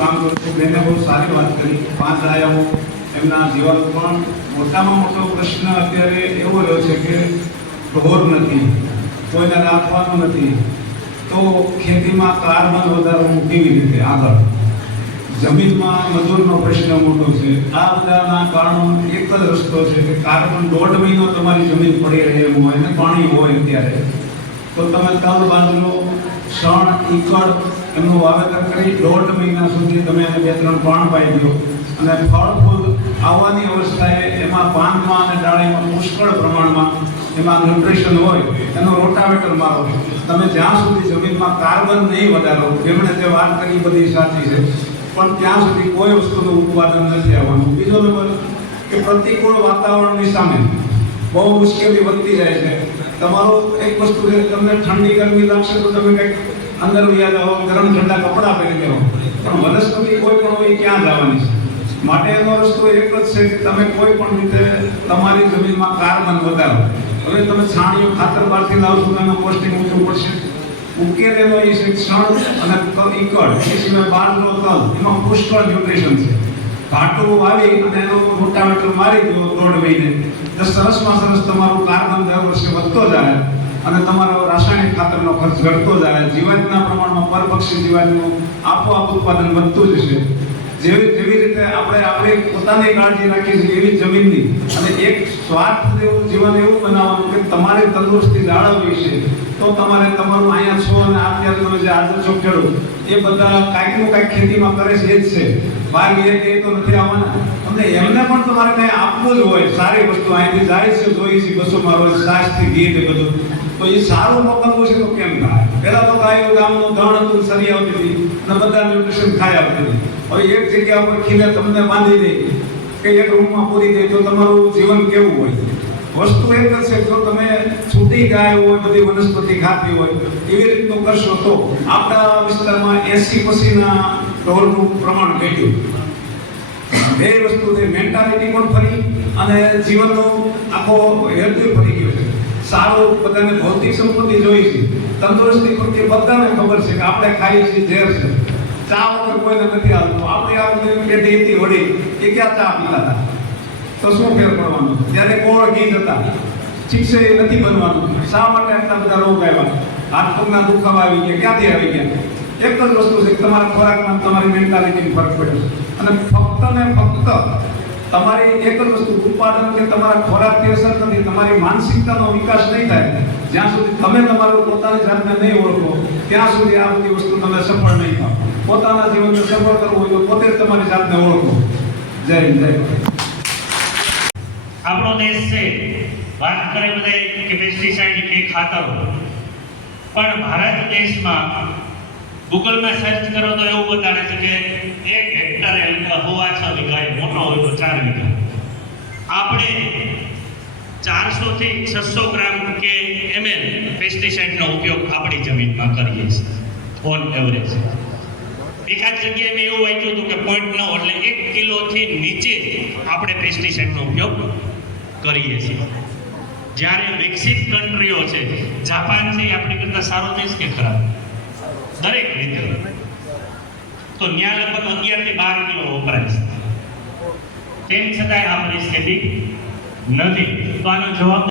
કામ કરું છું. બેને બહુ સારી વાત કરી. 5 આયામો એમના જીવન પણ મોટામાં મોટો પ્રશ્ન અત્યારે એવો રહ્યો છે કે ઢોર નથી, કોઈને રાખવાનું નથી, તો ખેતીમાં કાર્બન વધારવું કેવી રીતે આગળ? જમીનમાં મજૂરનો પ્રશ્ન મોટો છે. આ બધાના કારણો એક જ રસ્તો છે કે કાર્બન 1.5 મહિનો તમારી જમીન પડી રહે એમ હોય ને પાણી હોય ત્યારે તો તમે તલ, બાજરો, શણ, ઈકળ એમનું વાવેતર કરી 1.5 મહિના સુધી તમે એને 2-3 પાણ પાઈ દો અને ફળ ફૂલ આવવાની અવસ્થાએ એમાં પાનમાં અને ડાળીમાં પુષ્કળ પ્રમાણમાં એમાં ન્યુટ્રિશન હોય એનો રોટાવેટર મારો. તમે જ્યાં સુધી જમીનમાં કાર્બન નહીં વધારો, જેમણે જે વાત કરી બધી સાચી છે, પણ ત્યાં સુધી કોઈ વસ્તુનું ઉત્પાદન નથી આવવાનું. બીજો નંબર કે પ્રતિકૂળ વાતાવરણની સામે બહુ મુશ્કેલી વધતી જાય છે. તમારું એક વસ્તુ છે, તમને ઠંડી ગરમી લાગશે તો તમે કંઈક અંદર વ્યા જાઓ, ગરમ ઠંડા કપડાં પહેરી લેવો, પણ વનસ્પતિ કોઈ પણ હોય ક્યાં જવાની છે? માટે એનો રસ્તો એક જ છે કે તમે કોઈ પણ રીતે તમારી જમીનમાં કાર્બન વધારો. હવે તમે છાણિયું ખાતર બહારથી લાવશો તો એમાં પોસ્ટિંગ ઊંચું પડશે. ઉકેલ એનો એ શિક્ષણ અને ઈકળ, એ સિવાય બાજરો, તલ, એમાં પુષ્કળ ન્યુટ્રિશન છે. ઘાટું વાવી અને એનું રોટાવેટર મારી દો 1.5 મહિને, તો સરસમાં સરસ તમારું કાર્બન દર વર્ષે વધતો જાય અને તમારો રાસાયણિક ખાતરનો ખર્ચ ઘટતો જાય. જીવાતના પ્રમાણમાં પરપક્ષી જીવાતનું આપોઆપ ઉત્પાદન વધતું જશે. જેવી રીતે આપણે આપણી પોતાની કાળજી રાખીએ છીએ એવી જમીનની અને એક સ્વાર્થ જેવું જીવન એવું બનાવવાનું કે તમારી તંદુરસ્તી જાળવવી છે, તો તમારે તમારું અહીંયા છો અને અત્યારે તમે જે આજે છો ખેડૂત, એ બધા કાંઈકનું કાંઈક ખેતીમાં કરે છે, એ જ છે. બહાર એ તો નથી આવવાના. તમને એમને પણ તમારે કંઈ આપવું જ હોય. સારી વસ્તુ અહીંથી જાય છે, જોઈએ છે 200 માં રોજ છાશથી ઘી ને બધું, તો એ સારું મોકલવું છે તો કેમ થાય? પહેલા તો ગાયું ગામનું ધણ હતું, સરી આવતી હતી અને બધા ન્યુટ્રિશન ખાઈ આવતી હતી. હવે એક જગ્યા ઉપર ખીલે તમને બાંધી દે કે એક રૂમમાં પૂરી દે તો તમારું જીવન કેવું હોય? વસ્તુ એક જ છે, જો તમે છૂટી ગાય હોય, બધી વનસ્પતિ ખાતી હોય, એવી રીતનું કરશો તો આપણા વિસ્તારમાં 80 પછીના ઢોરનું પ્રમાણ ઘટ્યું. બે વસ્તુ છે, મેન્ટાલિટી પણ ફરી અને જીવનનો આખો હેલ્થ ફરી ગયો છે. સારું બધાને ભૌતિક સંપત્તિ જોઈ છે, તંદુરસ્તી પ્રત્યે બધાને ખબર છે કે આપણે ખાઈએ છીએ ઝેર છે. ચા વગર કોઈને નથી આવતું. આપણે પેઢી હતી વડી, એ ક્યાં ચા પીતા હતા? તો શું ફેર પડવાનું? ત્યારે ગોળ ઘી હતા, ઠીક છે, એ નથી બનવાનું. શા માટે આટલા બધા રોગ આવ્યા? હાથ પગના દુખાવા આવી ગયા, ક્યાંથી આવી ગયા? એક જ વસ્તુ છે કે તમારા ખોરાકમાં તમારી મેન્ટાલિટીમાં ફરક પડ્યો. અને ફક્ત ને ફક્ત તમારી એક જ વસ્તુ, ઉત્પાદન કે તમારા ખોરાકથી અસર નથી, તમારી માનસિકતાનો વિકાસ નહીં થાય જ્યાં સુધી તમે તમારું પોતાની જાતને નહીં ઓળખો, ત્યાં સુધી આ બધી વસ્તુ તમે સફળ નહીં થાવ. પોતાના જીવનને સફળ કરવું હોય તો પોતે જ તમારી જાતને ઓળખો. જય જય. આપણો દેશ છે, વાત કરે બધા કે પેસ્ટિસાઇડ કે ખાતરો, પણ ભારત દેશમાં ગૂગલમાં સર્ચ કરો તો એવું બતાવે છે કે 1 હેક્ટરે 6.5 વીઘા, મોટો હોય તો 4 વીઘા. આપણે 400 થી 600 ગ્રામ કે ml પેસ્ટિસાઇડનો ઉપયોગ આપણી જમીનમાં કરીએ છીએ ઓન એવરેજ. એકાદ જગ્યાએ મેં એવું વાંચ્યું હતું કે 0.9 એટલે 1 કિલોથી નીચે આપણે પેસ્ટિસાઇડનો ઉપયોગ કરીએ છીએ. જ્યારે વિકસિત કન્ટ્રીઓ છે, જાપાન છે, આપણી કરતાં સારો દેશ કે ખરાબ? દરેક રીતે. તો ત્યાં લગભગ 11 થી 12 કિલો વપરાય છે. તેમ છતાંય આ પરિસ્થિતિ નથી. તો આનો જવાબ